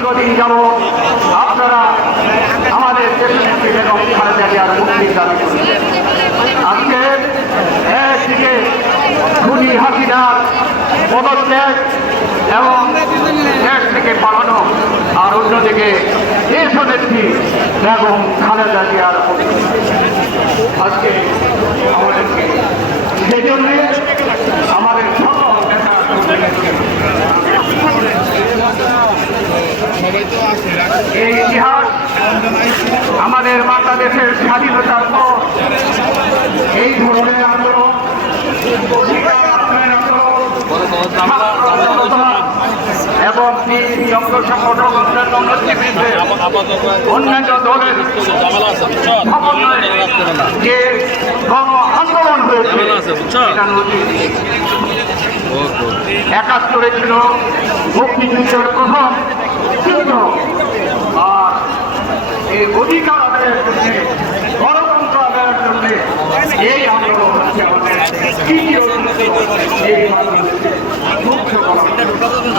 দীর্ঘদিন যাব আপনারা আমাদের দেশনেত্রী বেগম খালেদা জিয়ার মুক্তির দাবি করছেন। আজকে একদিকে খুনি হাসিনার পদত্যাগ এবং দেশ থেকে পালানো, আর অন্যদিকে দেশনেত্রী বেগম খালেদা জিয়ার আজকে আমাদেরকে সেই জন্যে আমাদের সকল নেতা এই ইতিহাস আমাদের বাংলাদেশের স্বাধীনতার পর এই ধরনের আন্দোলন এবং সংগঠন অন্যান্য দলের যে গণ আন্দোলন হয়েছে 71 ছিল মুক্তিযুদ্ধের প্রথম যুদ্ধ। আর এই অধিকার আদায়ের জন্য, গণতন্ত্র আদায়ের জন্য এই আন্দোলন হচ্ছে আমাদের তৃতীয় মুখ্য